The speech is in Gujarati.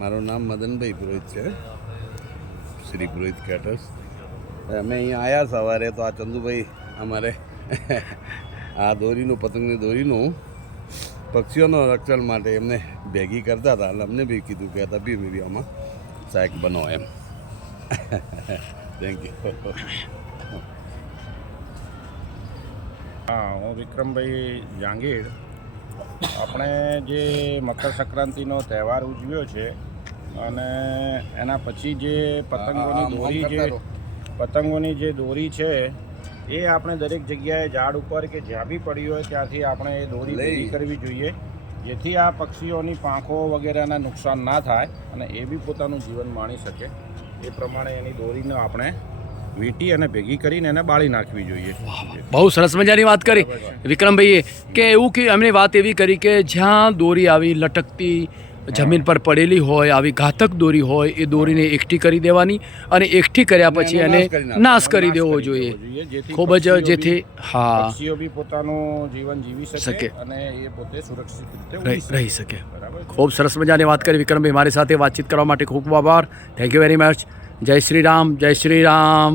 મારું નામ મદનભાઈ પુરોહિત છે, શ્રી પુરોહિત કેટર્સ. અમે અહીંયા આવ્યા સવારે તો આ ચંદુભાઈ અમારે આ દોરીનું પતંગની દોરીનું પક્ષીઓનો રક્ષણ માટે એમને ભેગી કરતા હતા. એટલે અમને બી કીધું કે તબી બી આમાં સહાયક બનો એમ. Thank you. હા, હું વિક્રમભાઈ જાંગીર. આપણે જે મકર સંક્રાંતિનો તહેવાર ઉજવ્યો છે અને એના પછી જે પતંગોની જે દોરી છે એ આપણે દરેક જગ્યાએ ઝાડ ઉપર કે જ્યાં બી પડી હોય ત્યાંથી આપણે એ દોરી ભેગી કરવી જોઈએ, જેથી આ પક્ષીઓની પાંખો વગેરેના નુકસાન ના થાય અને એ બી પોતાનું જીવન માણી શકે. એ પ્રમાણે એની દોરીને આપણે વીંટી અને ભેગી કરીને એને બાળી નાખવી જોઈએ. બહુ સરસ મજાની વાત કરી વિક્રમભાઈએ કે એવું કે એમણે વાત એવી કરી કે જ્યાં દોરી આવી લટકતી જમીન પર પડેલી હોય, આવી ઘાતક દોરી હોય, એ દોરીને એકઠી કરી દેવાની અને એકઠી કર્યા પછી એને નાશ કરી દેવો જોઈએ. ખૂબ જ જેથી પક્ષીઓ બી પોતાનું જીવન જીવી શકે અને એ પોતે સુરક્ષિત રીતે રહી શકે. ખૂબ સરસ મજાની વાત કરી વિક્રમભાઈ. મારી સાથે વાતચીત કરવા માટે ખૂબ આભાર. Thank you very much. જય શ્રી રામ, જય શ્રી રામ.